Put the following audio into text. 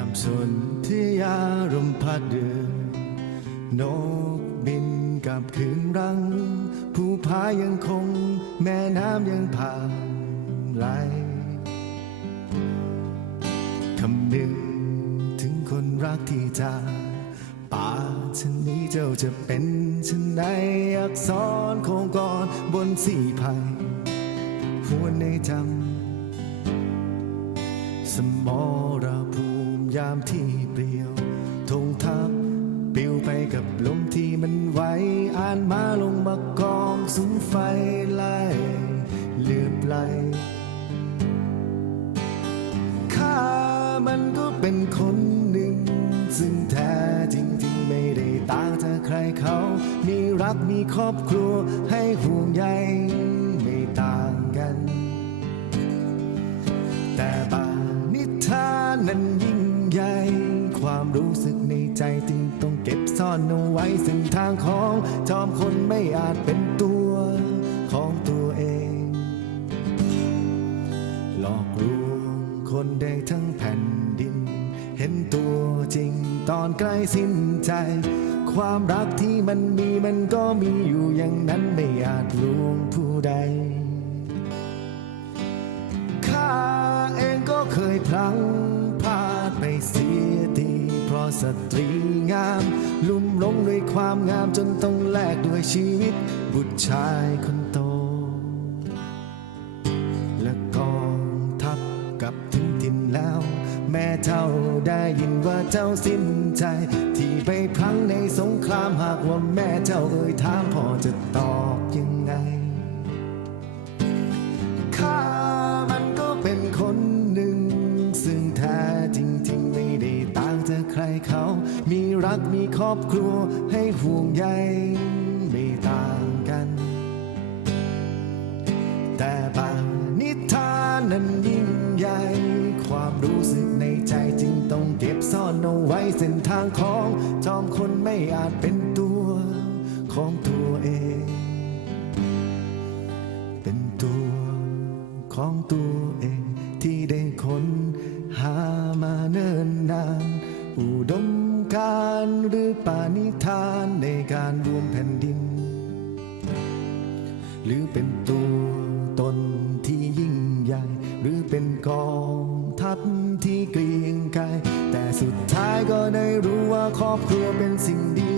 ามสนที่ยารมพัดเดือนนกบินกลับคืนรัง ผู้พายังคง แม่น้ำยังผ่านไหลคำนึงถึงคนรักที่จากป่าชนนี้เจ้าจะเป็นฉันในอักษรโคงกรบนสีภัยหวในจำ ยามที่เปลี่ยวธงทัพปลิวไปกับลมที่มันไหวอ่านมาลงมากองสุมไฟไล่เลือบไหลข้ามันก็เป็นคนหนึ่ง ซึ่งแท้จริงๆ ไม่ได้ต่างจากใครเขา มีรักมีครอบครัวให้ห่วงใย ใหญ่ความรู้สึกในใจจึงต้องเก็บซ่อนเอาไว้ซึ่งทางของจอมคนไม่อาจเป็นตัวของตัวเอง หลอกลวงคนได้ทั้งแผ่นดิน เห็นตัวจริงตอนใกล้สิ้นใจ ความรักที่มันมีมันก็มีอยู่อย่างนั้นไม่อาจลวงผู้ใดข้าเองก็เคยพลั้ง สตรีงาม ลุ่มหลงด้วยความงามจนต้องแลกด้วยชีวิต บุตรชายคนโต และกองทัพกลับถึงถิ่นแล้ว แม่เจ้าได้ยินว่าเจ้าสิ้นใจที่ไป รเขา มีรักมีครอบครัวให้ห่วงใยไม่ต่างกัน แต่บางนิทานนั้นยิ่งใหญ่ ความรู้สึกในใจจึงต้องเก็บซ่อนเอาไว้เส้นทางของจอมคนไม่อาจเป็นตัวของตัวเอง เป็นตัวของตัวเองที่ได้ค้นหามาเนิ่นนาน ปานิธานในการรวมแผ่นดิน หรือเป็นตัวตนที่ยิ่งใหญ่ หรือเป็นกองทัพที่เกรียงไกรแต่สุดท้ายก็ได้รู้ว่าครอบครัวเป็นสิ่งดี